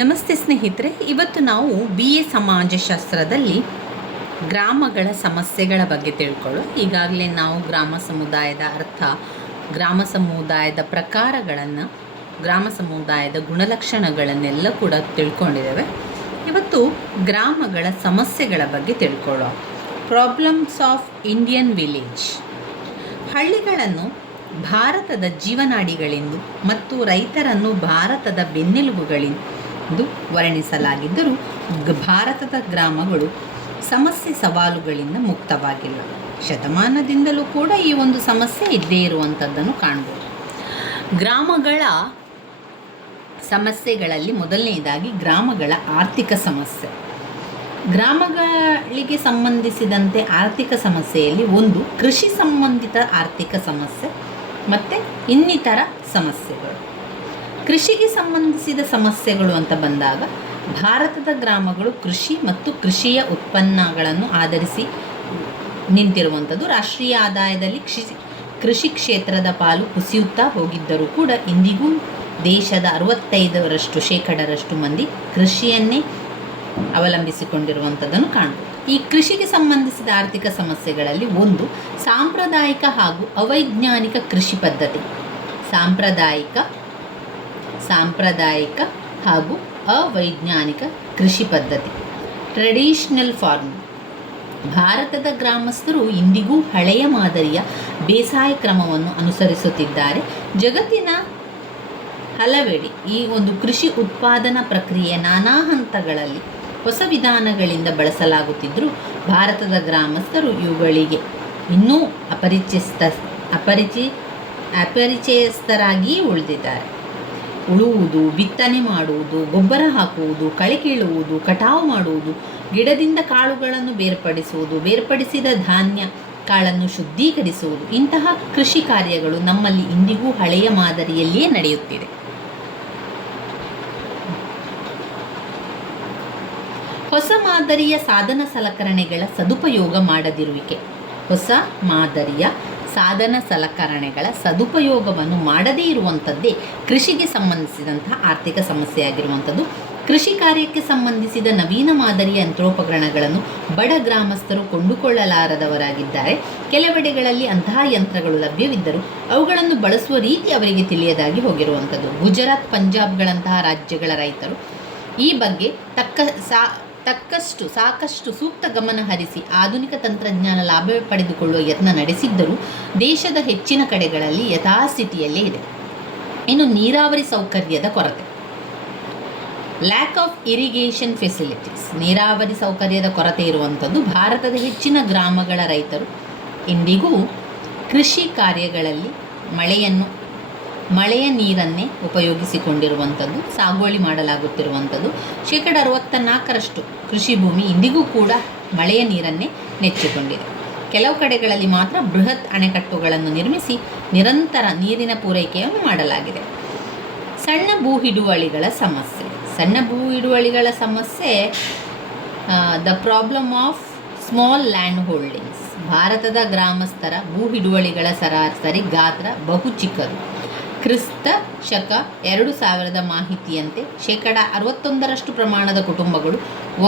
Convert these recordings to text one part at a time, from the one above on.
ನಮಸ್ತೆ ಸ್ನೇಹಿತರೆ, ಇವತ್ತು ನಾವು BA ಸಮಾಜಶಾಸ್ತ್ರದಲ್ಲಿ ಗ್ರಾಮಗಳ ಸಮಸ್ಯೆಗಳ ಬಗ್ಗೆ ತಿಳ್ಕೊಳ್ಳೋ. ಈಗಾಗಲೇ ನಾವು ಗ್ರಾಮ ಸಮುದಾಯದ ಅರ್ಥ, ಗ್ರಾಮ ಸಮುದಾಯದ ಪ್ರಕಾರಗಳನ್ನು, ಗ್ರಾಮ ಸಮುದಾಯದ ಗುಣಲಕ್ಷಣಗಳನ್ನೆಲ್ಲ ಕೂಡ ತಿಳ್ಕೊಂಡಿದ್ದೇವೆ. ಇವತ್ತು ಗ್ರಾಮಗಳ ಸಮಸ್ಯೆಗಳ ಬಗ್ಗೆ ತಿಳ್ಕೊಳ್ಳೋ. Problems of Indian village. ಹಳ್ಳಿಗಳನ್ನು ಭಾರತದ ಜೀವನಾಡಿಗಳೆಂದು ಮತ್ತು ರೈತರನ್ನು ಭಾರತದ ಬೆನ್ನೆಲುಬುಗಳೆಂದು ವರ್ಣಿಸಲಾಗಿದ್ದರೂ ಭಾರತದ ಗ್ರಾಮಗಳು ಸಮಸ್ಯೆ ಸವಾಲುಗಳಿಂದ ಮುಕ್ತವಾಗಿಲ್ಲ. ಶತಮಾನದಿಂದಲೂ ಕೂಡ ಈ ಒಂದು ಸಮಸ್ಯೆ ಇದ್ದೇ ಇರುವಂಥದ್ದನ್ನು ಕಾಣ್ಬೋದು. ಗ್ರಾಮಗಳ ಸಮಸ್ಯೆಗಳಲ್ಲಿ ಮೊದಲನೆಯದಾಗಿ ಗ್ರಾಮಗಳ ಆರ್ಥಿಕ ಸಮಸ್ಯೆ. ಗ್ರಾಮಗಳಿಗೆ ಸಂಬಂಧಿಸಿದಂತೆ ಆರ್ಥಿಕ ಸಮಸ್ಯೆಯಲ್ಲಿ ಒಂದು ಕೃಷಿ ಸಂಬಂಧಿತ ಆರ್ಥಿಕ ಸಮಸ್ಯೆ ಮತ್ತು ಇನ್ನಿತರ ಸಮಸ್ಯೆಗಳು. ಕೃಷಿಗೆ ಸಂಬಂಧಿಸಿದ ಸಮಸ್ಯೆಗಳು ಅಂತ ಬಂದಾಗ ಭಾರತದ ಗ್ರಾಮಗಳು ಕೃಷಿ ಮತ್ತು ಕೃಷಿಯ ಉತ್ಪನ್ನಗಳನ್ನು ಆಧರಿಸಿ ನಿಂತಿರುವಂಥದ್ದು. ರಾಷ್ಟ್ರೀಯ ಆದಾಯದಲ್ಲಿ ಕೃಷಿ ಕ್ಷೇತ್ರದ ಪಾಲು ಕುಸಿಯುತ್ತಾ ಹೋಗಿದ್ದರೂ ಕೂಡ ಇಂದಿಗೂ ದೇಶದ 65% ಮಂದಿ ಕೃಷಿಯನ್ನೇ ಅವಲಂಬಿಸಿಕೊಂಡಿರುವಂಥದ್ದನ್ನು ಕಾಣಬಹುದು. ಈ ಕೃಷಿಗೆ ಸಂಬಂಧಿಸಿದ ಆರ್ಥಿಕ ಸಮಸ್ಯೆಗಳಲ್ಲಿ ಒಂದು ಸಾಂಪ್ರದಾಯಿಕ ಹಾಗೂ ಅವೈಜ್ಞಾನಿಕ ಕೃಷಿ ಪದ್ಧತಿ. ಸಾಂಪ್ರದಾಯಿಕ ಹಾಗೂ ಅವೈಜ್ಞಾನಿಕ ಕೃಷಿ ಪದ್ಧತಿ, ಟ್ರೆಡಿಷನಲ್ ಫಾರ್ಮಿಂಗ್. ಭಾರತದ ಗ್ರಾಮಸ್ಥರು ಇಂದಿಗೂ ಹಳೆಯ ಮಾದರಿಯ ಬೇಸಾಯ ಕ್ರಮವನ್ನು ಅನುಸರಿಸುತ್ತಿದ್ದಾರೆ. ಜಗತ್ತಿನ ಹಲವೆಡೆ ಈ ಒಂದು ಕೃಷಿ ಉತ್ಪಾದನಾ ಪ್ರಕ್ರಿಯೆ ನಾನಾ ಹಂತಗಳಲ್ಲಿ ಹೊಸ ವಿಧಾನಗಳಿಂದ ಬಳಸಲಾಗುತ್ತಿದ್ದರೂ ಭಾರತದ ಗ್ರಾಮಸ್ಥರು ಇವುಗಳಿಗೆ ಇನ್ನೂ ಅಪರಿಚಯಸ್ಥರಾಗಿಯೇ ಉಳಿದಿದ್ದಾರೆ. ಉಳುವುದು, ಬಿತ್ತನೆ ಮಾಡುವುದು, ಗೊಬ್ಬರ ಹಾಕುವುದು, ಕಳೆ ಕೀಳುವುದು, ಕಟಾವು ಮಾಡುವುದು, ಗಿಡದಿಂದ ಕಾಳುಗಳನ್ನು ಬೇರ್ಪಡಿಸಿದ ಧಾನ್ಯ ಕಾಳನ್ನು ಶುದ್ಧೀಕರಿಸುವುದು, ಇಂತಹ ಕೃಷಿ ಕಾರ್ಯಗಳು ನಮ್ಮಲ್ಲಿ ಇಂದಿಗೂ ಹಳೆಯ ಮಾದರಿಯಲ್ಲಿಯೇ ನಡೆಯುತ್ತಿದೆ. ಹೊಸ ಮಾದರಿಯ ಸಾಧನ ಸಲಕರಣೆಗಳ ಸದುಪಯೋಗ ಮಾಡದಿರುವಿಕೆ. ಹೊಸ ಮಾದರಿಯ ಸಾಧನ ಸಲಕರಣೆಗಳ ಸದುಪಯೋಗವನ್ನು ಮಾಡದೇ ಇರುವಂಥದ್ದೇ ಕೃಷಿಗೆ ಸಂಬಂಧಿಸಿದಂತಹ ಆರ್ಥಿಕ ಸಮಸ್ಯೆಯಾಗಿರುವಂಥದ್ದು. ಕೃಷಿ ಕಾರ್ಯಕ್ಕೆ ಸಂಬಂಧಿಸಿದ ನವೀನ ಮಾದರಿಯ ಯಂತ್ರೋಪಕರಣಗಳನ್ನು ಬಡ ಗ್ರಾಮಸ್ಥರು ಕೊಂಡುಕೊಳ್ಳಲಾರದವರಾಗಿದ್ದಾರೆ. ಕೆಲವೆಡೆಗಳಲ್ಲಿ ಅಂತಹ ಯಂತ್ರಗಳು ಲಭ್ಯವಿದ್ದರೂ ಅವುಗಳನ್ನು ಬಳಸುವ ರೀತಿ ಅವರಿಗೆ ತಿಳಿಯದಾಗಿ ಹೋಗಿರುವಂಥದ್ದು. ಗುಜರಾತ್, ಪಂಜಾಬ್ಗಳಂತಹ ರಾಜ್ಯಗಳ ರೈತರು ಈ ಬಗ್ಗೆ ಸಾಕಷ್ಟು ಸೂಕ್ತ ಗಮನ ಹರಿಸಿ ಆಧುನಿಕ ತಂತ್ರಜ್ಞಾನ ಲಾಭ ಪಡೆದುಕೊಳ್ಳುವ ಯತ್ನ ನಡೆಸಿದ್ದರೂ ದೇಶದ ಹೆಚ್ಚಿನ ಕಡೆಗಳಲ್ಲಿ ಯಥಾಸ್ಥಿತಿಯಲ್ಲೇ ಇದೆ. ಇನ್ನು ನೀರಾವರಿ ಸೌಕರ್ಯದ ಕೊರತೆ. Lack of irrigation facilities. ನೀರಾವರಿ ಸೌಕರ್ಯದ ಕೊರತೆ ಇರುವಂಥದ್ದು. ಭಾರತದ ಹೆಚ್ಚಿನ ಗ್ರಾಮಗಳ ರೈತರು ಇಂದಿಗೂ ಕೃಷಿ ಕಾರ್ಯಗಳಲ್ಲಿ ಮಳೆಯ ನೀರನ್ನೇ ಉಪಯೋಗಿಸಿಕೊಂಡಿರುವಂಥದ್ದು, ಸಾಗುವಳಿ ಮಾಡಲಾಗುತ್ತಿರುವಂಥದ್ದು. 64% ಕೃಷಿ ಭೂಮಿ ಇಂದಿಗೂ ಕೂಡ ಮಳೆಯ ನೀರನ್ನೇ ನೆಚ್ಚಿಕೊಂಡಿದೆ. ಕೆಲವು ಕಡೆಗಳಲ್ಲಿ ಮಾತ್ರ ಬೃಹತ್ ಅಣೆಕಟ್ಟುಗಳನ್ನು ನಿರ್ಮಿಸಿ ನಿರಂತರ ನೀರಿನ ಪೂರೈಕೆಯನ್ನು ಮಾಡಲಾಗಿದೆ. ಸಣ್ಣ ಭೂ ಹಿಡುವಳಿಗಳ ಸಮಸ್ಯೆ the problem of small land holdings. ಭಾರತದ ಗ್ರಾಮಸ್ಥರ ಭೂ ಹಿಡುವಳಿಗಳ ಸರಾಸರಿ ಗಾತ್ರ ಬಹು ಚಿಕ್ಕದು. ಕ್ರಿಸ್ತ ಶಕ 2000 ಮಾಹಿತಿಯಂತೆ 61% ಪ್ರಮಾಣದ ಕುಟುಂಬಗಳು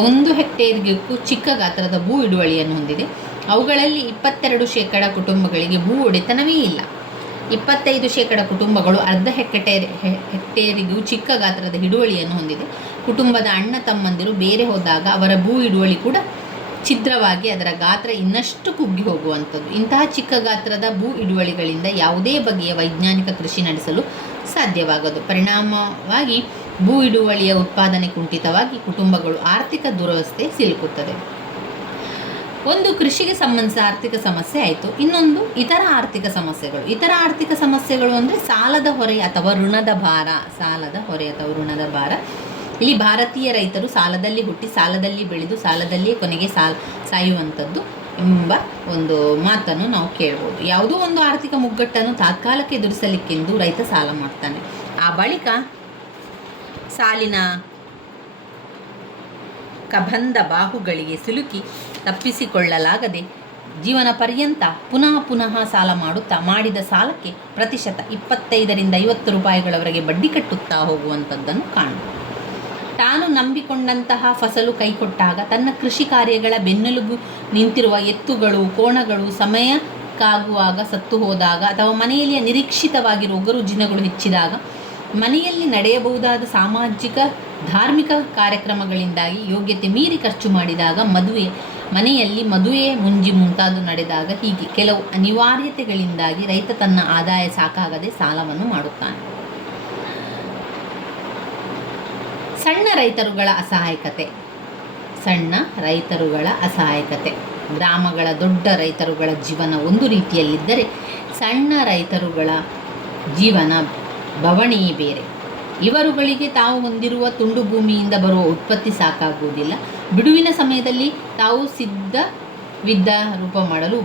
1 ಹೆಕ್ಟೇರ್ಗೂ ಚಿಕ್ಕ ಗಾತ್ರದ ಭೂ ಹಿಡುವಳಿಯನ್ನು ಹೊಂದಿದೆ. ಅವುಗಳಲ್ಲಿ 22% ಕುಟುಂಬಗಳಿಗೆ ಭೂ ಒಡೆತನವೇ ಇಲ್ಲ. 25% ಕುಟುಂಬಗಳು ಅರ್ಧ ಹೆಕ್ಟೇರಿಗೂ ಚಿಕ್ಕ ಗಾತ್ರದ ಹಿಡುವಳಿಯನ್ನು ಹೊಂದಿದೆ. ಕುಟುಂಬದ ಅಣ್ಣ ತಮ್ಮಂದಿರು ಬೇರೆ ಹೋದಾಗ ಅವರ ಭೂ ಹಿಡುವಳಿ ಕೂಡ ಛಿದ್ರವಾಗಿ ಅದರ ಗಾತ್ರ ಇನ್ನಷ್ಟು ಕುಗ್ಗಿ ಹೋಗುವಂಥದ್ದು. ಇಂತಹ ಚಿಕ್ಕ ಗಾತ್ರದ ಭೂ ಹಿಡುವಳಿಗಳಿಂದ ಯಾವುದೇ ಬಗೆಯ ವೈಜ್ಞಾನಿಕ ಕೃಷಿ ನಡೆಸಲು ಸಾಧ್ಯವಾಗದು. ಪರಿಣಾಮವಾಗಿ ಭೂ ಹಿಡುವಳಿಯ ಉತ್ಪಾದನೆ ಕುಂಠಿತವಾಗಿ ಕುಟುಂಬಗಳು ಆರ್ಥಿಕ ದುರವಸ್ಥೆ ಸಿಲುಕುತ್ತದೆ. ಒಂದು ಕೃಷಿಗೆ ಸಂಬಂಧಿಸಿದ ಆರ್ಥಿಕ ಸಮಸ್ಯೆ ಆಯಿತು. ಇನ್ನೊಂದು ಇತರ ಆರ್ಥಿಕ ಸಮಸ್ಯೆಗಳು ಅಂದರೆ ಸಾಲದ ಹೊರೆ ಅಥವಾ ಋಣದ ಭಾರ. ಇಲ್ಲಿ ಭಾರತೀಯ ರೈತರು ಸಾಲದಲ್ಲಿ ಹುಟ್ಟಿ, ಸಾಲದಲ್ಲಿ ಬೆಳೆದು, ಸಾಲದಲ್ಲಿಯೇ ಕೊನೆಗೆ ಸಾಯುವಂಥದ್ದು ಎಂಬ ಒಂದು ಮಾತನ್ನು ನಾವು ಕೇಳ್ಬೋದು. ಯಾವುದೋ ಒಂದು ಆರ್ಥಿಕ ಮುಗ್ಗಟ್ಟನ್ನು ತಾತ್ಕಾಲಕ್ಕೆ ಎದುರಿಸಲಿಕ್ಕೆಂದು ರೈತ ಸಾಲ ಮಾಡ್ತಾನೆ. ಆ ಬಳಿಕ ಸಾಲಿನ ಕಬಂಧ ಬಾಹುಗಳಿಗೆ ಸಿಲುಕಿ ತಪ್ಪಿಸಿಕೊಳ್ಳಲಾಗದೆ ಜೀವನ ಪರ್ಯಂತ ಪುನಃ ಸಾಲ ಮಾಡುತ್ತಾ ಮಾಡಿದ ಸಾಲಕ್ಕೆ ಪ್ರತಿಶತ 25 ರಿಂದ 50 ರೂಪಾಯಿಗಳವರೆಗೆ ಬಡ್ಡಿ ಕಟ್ಟುತ್ತಾ ಹೋಗುವಂಥದ್ದನ್ನು ಕಾಣಬಹುದು. ತಾನು ನಂಬಿಕೊಂಡಂತಹ ಫಸಲು ಕೈಕೊಟ್ಟಾಗ ತನ್ನ ಕೃಷಿ ಕಾರ್ಯಗಳ ಬೆನ್ನೆಲುಬು ನಿಂತಿರುವ ಎತ್ತುಗಳು, ಕೋಣಗಳು ಸಮಯಕ್ಕಾಗುವಾಗ ಸತ್ತು ಹೋದಾಗ ಅಥವಾ ಮನೆಯಲ್ಲಿ ಅನಿರೀಕ್ಷಿತವಾಗಿ ರೋಗರುಜಿನಗಳು ಹೆಚ್ಚಿದಾಗ, ಮನೆಯಲ್ಲಿ ನಡೆಯಬಹುದಾದ ಸಾಮಾಜಿಕ ಧಾರ್ಮಿಕ ಕಾರ್ಯಕ್ರಮಗಳಿಂದಾಗಿ ಯೋಗ್ಯತೆ ಮೀರಿ ಖರ್ಚು ಮಾಡಿದಾಗ, ಮನೆಯಲ್ಲಿ ಮದುವೆ ಮುಂಜಿ ಮುಂತಾದ ನಡೆದಾಗ, ಹೀಗೆ ಕೆಲವು ಅನಿವಾರ್ಯತೆಗಳಿಂದಾಗಿ ರೈತ ತನ್ನ ಆದಾಯ ಸಾಕಾಗದೆ ಸಾಲವನ್ನು ಮಾಡುತ್ತಾನೆ. ಸಣ್ಣ ರೈತರುಗಳ ಅಸಹಾಯಕತೆ. ಗ್ರಾಮಗಳ ದೊಡ್ಡ ರೈತರುಗಳ ಜೀವನ ಒಂದು ರೀತಿಯಲ್ಲಿದ್ದರೆ, ಸಣ್ಣ ರೈತರುಗಳ ಜೀವನ ಬವಣೆಯೇ ಬೇರೆ. ಇವರುಗಳಿಗೆ ತಾವು ಹೊಂದಿರುವ ತುಂಡು ಭೂಮಿಯಿಂದ ಬರುವ ಉತ್ಪತ್ತಿ ಸಾಕಾಗುವುದಿಲ್ಲ. ಬಿಡುವಿನ ಸಮಯದಲ್ಲಿ ತಾವು ಸಿದ್ಧವಿದ್ದ ರೂಪ ಮಾಡಲು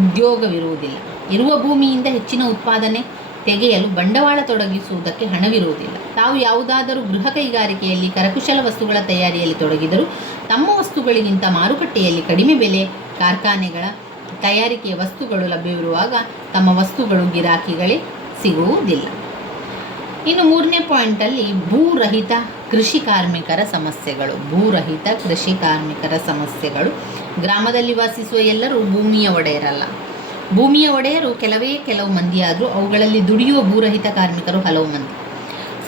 ಉದ್ಯೋಗವಿರುವುದಿಲ್ಲ. ಇರುವ ಭೂಮಿಯಿಂದ ಹೆಚ್ಚಿನ ಉತ್ಪಾದನೆ ತೆಗೆಯಲು ಬಂಡವಾಳ ತೊಡಗಿಸುವುದಕ್ಕೆ ಹಣವಿರುವುದಿಲ್ಲ. ತಾವು ಯಾವುದಾದರೂ ಗೃಹ ಕೈಗಾರಿಕೆಯಲ್ಲಿ ಕರಕುಶಲ ವಸ್ತುಗಳ ತಯಾರಿಯಲ್ಲಿ ತೊಡಗಿದರೂ ತಮ್ಮ ವಸ್ತುಗಳಿಗಿಂತ ಮಾರುಕಟ್ಟೆಯಲ್ಲಿ ಕಡಿಮೆ ಬೆಲೆ ಕಾರ್ಖಾನೆಗಳ ತಯಾರಿಕೆಯ ವಸ್ತುಗಳು ಲಭ್ಯವಿರುವಾಗ ತಮ್ಮ ವಸ್ತುಗಳು ಗಿರಾಕಿಗಳೇ ಸಿಗುವುದಿಲ್ಲ. ಇನ್ನು 3ನೇ ಪಾಯಿಂಟಲ್ಲಿ ಭೂರಹಿತ ಕೃಷಿ ಕಾರ್ಮಿಕರ ಸಮಸ್ಯೆಗಳು. ಗ್ರಾಮದಲ್ಲಿ ವಾಸಿಸುವ ಎಲ್ಲರೂ ಭೂಮಿಯ ಒಡೆಯರಲ್ಲ. ಭೂಮಿಯ ಒಡೆಯರು ಕೆಲವು ಮಂದಿಯಾದರೂ ಅವುಗಳಲ್ಲಿ ದುಡಿಯುವ ಭೂರಹಿತ ಕಾರ್ಮಿಕರು ಹಲವು ಮಂದಿ.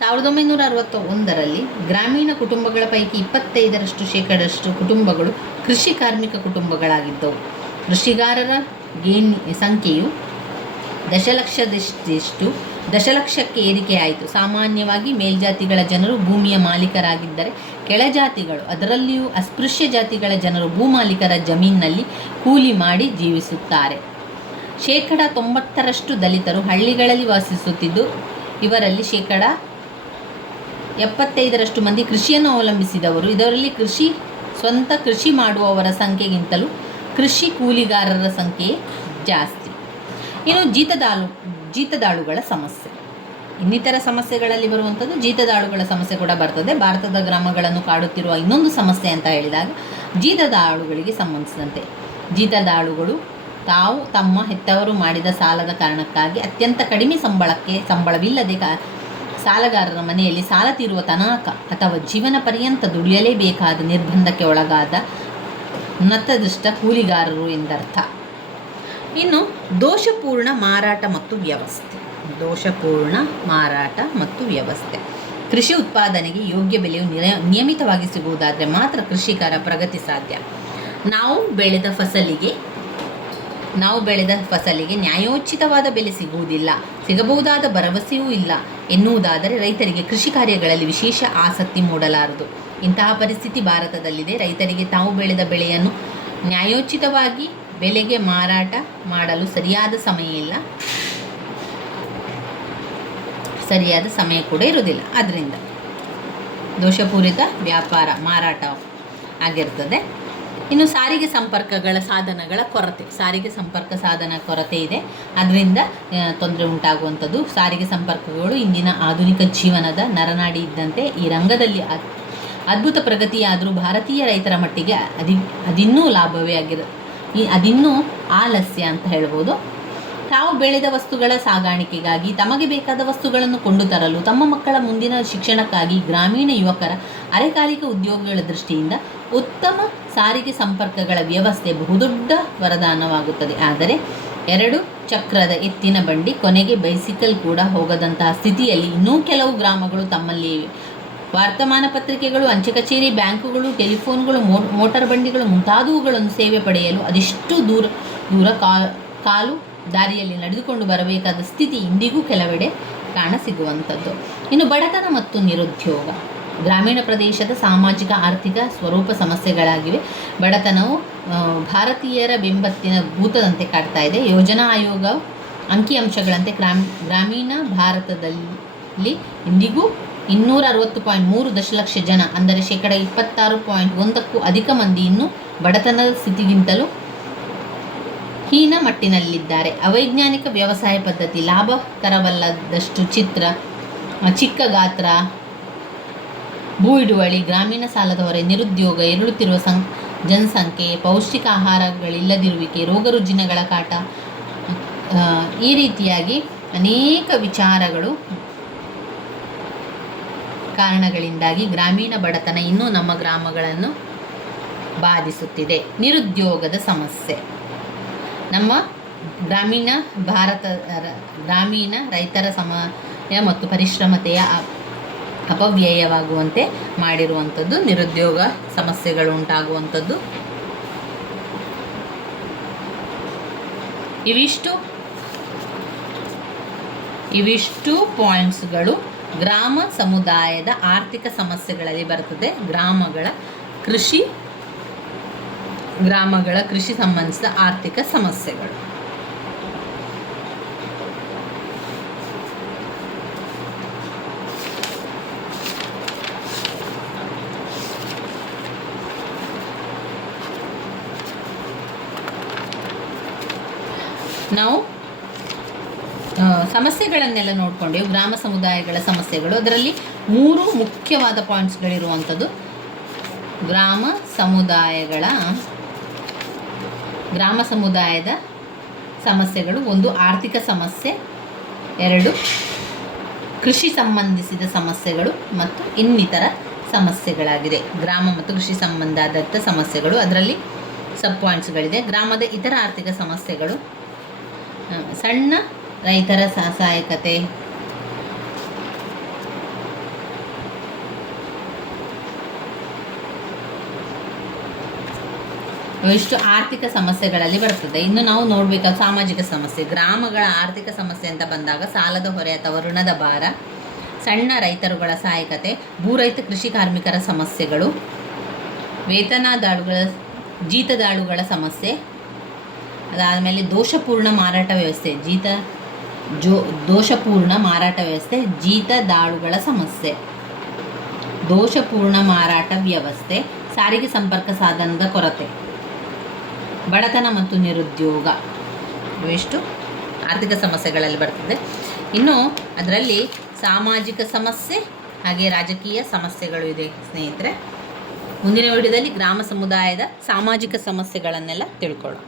1961ರಲ್ಲಿ ಗ್ರಾಮೀಣ ಕುಟುಂಬಗಳ ಪೈಕಿ 25% ಕುಟುಂಬಗಳು ಕೃಷಿ ಕಾರ್ಮಿಕ ಕುಟುಂಬಗಳಾಗಿದ್ದವು. ಕೃಷಿಗಾರರ ಸಂಖ್ಯೆಯು ದಶಲಕ್ಷಕ್ಕೆ ಏರಿಕೆಯಾಯಿತು. ಸಾಮಾನ್ಯವಾಗಿ ಮೇಲ್ಜಾತಿಗಳ ಜನರು ಭೂಮಿಯ ಮಾಲೀಕರಾಗಿದ್ದರೆ, ಕೆಳಜಾತಿಗಳು, ಅದರಲ್ಲಿಯೂ ಅಸ್ಪೃಶ್ಯ ಜಾತಿಗಳ ಜನರು ಭೂಮಾಲೀಕರ ಜಮೀನಿನಲ್ಲಿ ಕೂಲಿ ಮಾಡಿ ಜೀವಿಸುತ್ತಾರೆ. 90% ದಲಿತರು ಹಳ್ಳಿಗಳಲ್ಲಿ ವಾಸಿಸುತ್ತಿದ್ದು, ಇವರಲ್ಲಿ 75% ಮಂದಿ ಕೃಷಿಯನ್ನು ಅವಲಂಬಿಸಿದವರು. ಇದರಲ್ಲಿ ಸ್ವಂತ ಕೃಷಿ ಮಾಡುವವರ ಸಂಖ್ಯೆಗಿಂತಲೂ ಕೃಷಿ ಕೂಲಿಗಾರರ ಸಂಖ್ಯೆ ಜಾಸ್ತಿ. ಇನ್ನು ಜೀತದಾಳುಗಳ ಸಮಸ್ಯೆ. ಇನ್ನಿತರ ಸಮಸ್ಯೆಗಳಲ್ಲಿ ಬರುವಂಥದ್ದು ಜೀತದಾಳುಗಳ ಸಮಸ್ಯೆ ಕೂಡ ಬರ್ತದೆ. ಭಾರತದ ಗ್ರಾಮಗಳನ್ನು ಕಾಡುತ್ತಿರುವ ಇನ್ನೊಂದು ಸಮಸ್ಯೆ ಅಂತ ಹೇಳಿದಾಗ ಜೀತದಾಳುಗಳಿಗೆ ಸಂಬಂಧಿಸಿದಂತೆ, ಜೀತದಾಳುಗಳು ತಾವು ತಮ್ಮ ಹೆತ್ತವರು ಮಾಡಿದ ಸಾಲದ ಕಾರಣಕ್ಕಾಗಿ ಅತ್ಯಂತ ಕಡಿಮೆ ಸಂಬಳವಿಲ್ಲದೆ ಸಾಲಗಾರರ ಮನೆಯಲ್ಲಿ ಸಾಲ ತೀರುವ ತನಕ ಅಥವಾ ಜೀವನ ಪರ್ಯಂತ ದುಡಿಯಲೇಬೇಕಾದ ನಿರ್ಬಂಧಕ್ಕೆ ಒಳಗಾದ ನತದೃಷ್ಟ ಕೂಲಿಗಾರರು ಎಂದರ್ಥ. ಇನ್ನು ದೋಷಪೂರ್ಣ ಮಾರಾಟ ಮತ್ತು ವ್ಯವಸ್ಥೆ. ಕೃಷಿ ಉತ್ಪಾದನೆಗೆ ಯೋಗ್ಯ ಬೆಲೆಯು ನಿಯಮಿತವಾಗಿ ಸಿಗುವುದಾದರೆ ಮಾತ್ರ ಕೃಷಿಕರ ಪ್ರಗತಿ ಸಾಧ್ಯ. ನಾವು ಬೆಳೆದ ಫಸಲಿಗೆ ನ್ಯಾಯೋಚಿತವಾದ ಬೆಲೆ ಸಿಗುವುದಿಲ್ಲ, ಸಿಗಬಹುದಾದ ಭರವಸೆಯೂ ಇಲ್ಲ ಎನ್ನುವುದಾದರೆ ರೈತರಿಗೆ ಕೃಷಿ ಕಾರ್ಯಗಳಲ್ಲಿ ವಿಶೇಷ ಆಸಕ್ತಿ ಮೂಡಲಾರದು. ಇಂತಹ ಪರಿಸ್ಥಿತಿ ಭಾರತದಲ್ಲಿದೆ. ರೈತರಿಗೆ ತಾವು ಬೆಳೆದ ಬೆಳೆಯನ್ನು ನ್ಯಾಯೋಚಿತವಾಗಿ ಬೆಲೆಗೆ ಮಾರಾಟ ಮಾಡಲು ಸರಿಯಾದ ಸಮಯ ಕೂಡ ಇರುವುದಿಲ್ಲ. ಅದರಿಂದ ದೋಷಪೂರಿತ ಮಾರಾಟ ಆಗಿರ್ತದೆ. ಇನ್ನು ಸಾರಿಗೆ ಸಂಪರ್ಕ ಸಾಧನ ಕೊರತೆ ಇದೆ. ಅದರಿಂದ ತೊಂದರೆ ಉಂಟಾಗುವಂಥದ್ದು. ಸಾರಿಗೆ ಸಂಪರ್ಕಗಳು ಇಂದಿನ ಆಧುನಿಕ ಜೀವನದ ನರನಾಡಿ ಇದ್ದಂತೆ. ಈ ರಂಗದಲ್ಲಿ ಅದ್ಭುತ ಪ್ರಗತಿಯಾದರೂ ಭಾರತೀಯ ರೈತರ ಮಟ್ಟಿಗೆ ಅದಿನ್ನೂ ಆಲಸ್ಯ ಅಂತ ಹೇಳ್ಬೋದು. ತಾವು ಬೆಳೆದ ವಸ್ತುಗಳ ಸಾಗಾಣಿಕೆಗಾಗಿ, ತಮಗೆ ಬೇಕಾದ ವಸ್ತುಗಳನ್ನು ಕೊಂಡು ತರಲು, ತಮ್ಮ ಮಕ್ಕಳ ಮುಂದಿನ ಶಿಕ್ಷಣಕ್ಕಾಗಿ ಗ್ರಾಮೀಣ ಯುವಕರ ಅರೆಕಾಲಿಕ ಉದ್ಯೋಗಗಳ ದೃಷ್ಟಿಯಿಂದ ಉತ್ತಮ ಸಾರಿಗೆ ಸಂಪರ್ಕಗಳ ವ್ಯವಸ್ಥೆ ಬಹುದೊಡ್ಡ ವರದಾನವಾಗುತ್ತದೆ. ಆದರೆ 2 ಚಕ್ರದ ಎತ್ತಿನ ಬಂಡಿ, ಕೊನೆಗೆ ಬೈಸಿಕಲ್ ಕೂಡ ಹೋಗದಂತಹ ಸ್ಥಿತಿಯಲ್ಲಿ ಇನ್ನೂ ಕೆಲವು ಗ್ರಾಮಗಳು ತಮ್ಮಲ್ಲಿವೆ. ವರ್ತಮಾನ ಪತ್ರಿಕೆಗಳು, ಅಂಚೆ ಕಚೇರಿ, ಬ್ಯಾಂಕುಗಳು, ಟೆಲಿಫೋನ್ಗಳು, ಮೋಟಾರ್ ಬಂಡಿಗಳು ಮುಂತಾದವುಗಳನ್ನು ಸೇವೆ ಪಡೆಯಲು ಅದೆಷ್ಟು ದೂರ ಕಾಲು ದಾರಿಯಲ್ಲಿ ನಡೆದುಕೊಂಡು ಬರಬೇಕಾದ ಸ್ಥಿತಿ ಇಂದಿಗೂ ಕೆಲವೆಡೆ ಕಾಣಸಿಗುವಂಥದ್ದು. ಇನ್ನು ಬಡತನ ಮತ್ತು ನಿರುದ್ಯೋಗ ಗ್ರಾಮೀಣ ಪ್ರದೇಶದ ಸಾಮಾಜಿಕ ಆರ್ಥಿಕ ಸ್ವರೂಪ ಸಮಸ್ಯೆಗಳಾಗಿವೆ. ಬಡತನವು ಭಾರತೀಯರ ಬೆಂಬತ್ತಿನ ಭೂತದಂತೆ ಕಾಡ್ತಾ ಇದೆ. ಯೋಜನಾ ಆಯೋಗ ಅಂಕಿಅಂಶಗಳಂತೆ ಗ್ರಾಮೀಣ ಭಾರತದಲ್ಲಿ ಇಂದಿಗೂ 260.3 ದಶಲಕ್ಷ ಜನ, ಅಂದರೆ 26.1ಕ್ಕೂ ಅಧಿಕ ಮಂದಿ ಇನ್ನೂ ಬಡತನದ ಸ್ಥಿತಿಗಿಂತಲೂ ಹೀನ ಮಟ್ಟಿನಲ್ಲಿದ್ದಾರೆ. ಅವೈಜ್ಞಾನಿಕ ವ್ಯವಸಾಯ ಪದ್ಧತಿ, ಲಾಭಕರವಲ್ಲದಷ್ಟು ಚಿಕ್ಕ ಗಾತ್ರ ಭೂ ಹಿಡುವಳಿ, ಗ್ರಾಮೀಣ ಸಾಲದ ಹೊರೆ, ನಿರುದ್ಯೋಗ, ಏರುತ್ತಿರುವ ಜನಸಂಖ್ಯೆ, ಪೌಷ್ಟಿಕ ಆಹಾರಗಳಿಲ್ಲದಿರುವಿಕೆ, ರೋಗರುಜಿನಗಳ ಕಾಟ, ಈ ರೀತಿಯಾಗಿ ಅನೇಕ ವಿಚಾರಗಳು ಕಾರಣಗಳಿಂದಾಗಿ ಗ್ರಾಮೀಣ ಬಡತನ ಇನ್ನೂ ನಮ್ಮ ಗ್ರಾಮಗಳನ್ನು ಬಾಧಿಸುತ್ತಿದೆ. ನಿರುದ್ಯೋಗದ ಸಮಸ್ಯೆ. ನಮ್ಮ ಗ್ರಾಮೀಣ ರೈತರ ಸಮಯ ಮತ್ತು ಪರಿಶ್ರಮತೆಯ ಅಪವ್ಯಯವಾಗುವಂತೆ ಮಾಡಿರುವಂಥದ್ದು ನಿರುದ್ಯೋಗ ಸಮಸ್ಯೆಗಳು ಉಂಟಾಗುವಂಥದ್ದು. ಇವಿಷ್ಟು ಪಾಯಿಂಟ್ಸ್ಗಳು ಗ್ರಾಮ ಸಮುದಾಯದ ಆರ್ಥಿಕ ಸಮಸ್ಯೆಗಳಲ್ಲಿ ಬರ್ತದೆ. ಗ್ರಾಮಗಳ ಕೃಷಿ ಸಂಬಂಧಿಸಿದ ಆರ್ಥಿಕ ಸಮಸ್ಯೆಗಳು. ನಾವು ಸಮಸ್ಯೆಗಳನ್ನೆಲ್ಲ ನೋಡಿಕೊಂಡೆವು. ಗ್ರಾಮ ಸಮುದಾಯಗಳ ಸಮಸ್ಯೆಗಳು, ಅದರಲ್ಲಿ 3 ಮುಖ್ಯವಾದ ಪಾಯಿಂಟ್ಸ್ಗಳಿರುವಂಥದ್ದು. ಗ್ರಾಮ ಸಮುದಾಯದ ಸಮಸ್ಯೆಗಳು: 1 ಆರ್ಥಿಕ ಸಮಸ್ಯೆ, 2 ಕೃಷಿ ಸಂಬಂಧಿಸಿದ ಸಮಸ್ಯೆಗಳು ಮತ್ತು ಇನ್ನಿತರ ಸಮಸ್ಯೆಗಳಾಗಿದೆ. ಗ್ರಾಮ ಮತ್ತು ಕೃಷಿ ಸಂಬಂಧಾಧಾರಿತ ಸಮಸ್ಯೆಗಳು, ಅದರಲ್ಲಿ ಸಬ್ ಪಾಯಿಂಟ್ಸ್ಗಳಿದೆ. ಗ್ರಾಮದ ಇತರ ಆರ್ಥಿಕ ಸಮಸ್ಯೆಗಳು: ಸಣ್ಣ ರೈತರ ಸಹಾಯಕತೆ, ಇಷ್ಟು ಆರ್ಥಿಕ ಸಮಸ್ಯೆಗಳಲ್ಲಿ ಬರ್ತದೆ. ಇನ್ನು ನಾವು ನೋಡಬೇಕಾದ ಸಾಮಾಜಿಕ ಸಮಸ್ಯೆ. ಗ್ರಾಮಗಳ ಆರ್ಥಿಕ ಸಮಸ್ಯೆ ಅಂತ ಬಂದಾಗ ಸಾಲದ ಹೊರೆ ಅಥವಾ ಋಣದ ಭಾರ, ಸಣ್ಣ ರೈತರುಗಳ ಸಹಾಯಕತೆ, ಭೂರಹಿತ ಕೃಷಿ ಕಾರ್ಮಿಕರ ಸಮಸ್ಯೆಗಳು, ಜೀತದಾಳುಗಳ ಸಮಸ್ಯೆ, ಅದಾದಮೇಲೆ ದೋಷಪೂರ್ಣ ಮಾರಾಟ ವ್ಯವಸ್ಥೆ, ಜೀತದಾಳುಗಳ ಸಮಸ್ಯೆ, ದೋಷಪೂರ್ಣ ಮಾರಾಟ ವ್ಯವಸ್ಥೆ, ಸಾರಿಗೆ ಸಂಪರ್ಕ ಸಾಧನದ ಕೊರತೆ, ಬಡತನ ಮತ್ತು ನಿರುದ್ಯೋಗ. ಇವೆಷ್ಟು ಆರ್ಥಿಕ ಸಮಸ್ಯೆಗಳಲ್ಲಿ ಬರ್ತದೆ. ಇನ್ನು ಅದರಲ್ಲಿ ಸಾಮಾಜಿಕ ಸಮಸ್ಯೆ ಹಾಗೆ ರಾಜಕೀಯ ಸಮಸ್ಯೆಗಳು ಇದೆ ಸ್ನೇಹಿತರೆ. ಮುಂದಿನ ವಿಡಿಯೋದಲ್ಲಿ ಗ್ರಾಮ ಸಮುದಾಯದ ಸಾಮಾಜಿಕ ಸಮಸ್ಯೆಗಳನ್ನೆಲ್ಲ ತಿಳ್ಕೊಳ್ಳೋಣ.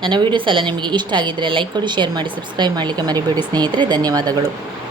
ನನ್ನ ವೀಡಿಯೋಸ್ ಎಲ್ಲ ನಿಮಗೆ ಇಷ್ಟ ಆಗಿದ್ದರೆ ಲೈಕ್ ಕೊಡಿ, ಶೇರ್ ಮಾಡಿ, ಸಬ್ಸ್ಕ್ರೈಬ್ ಮಾಡಲಿಕ್ಕೆ ಮರಿಬೇಡಿ ಸ್ನೇಹಿತರೆ. ಧನ್ಯವಾದಗಳು.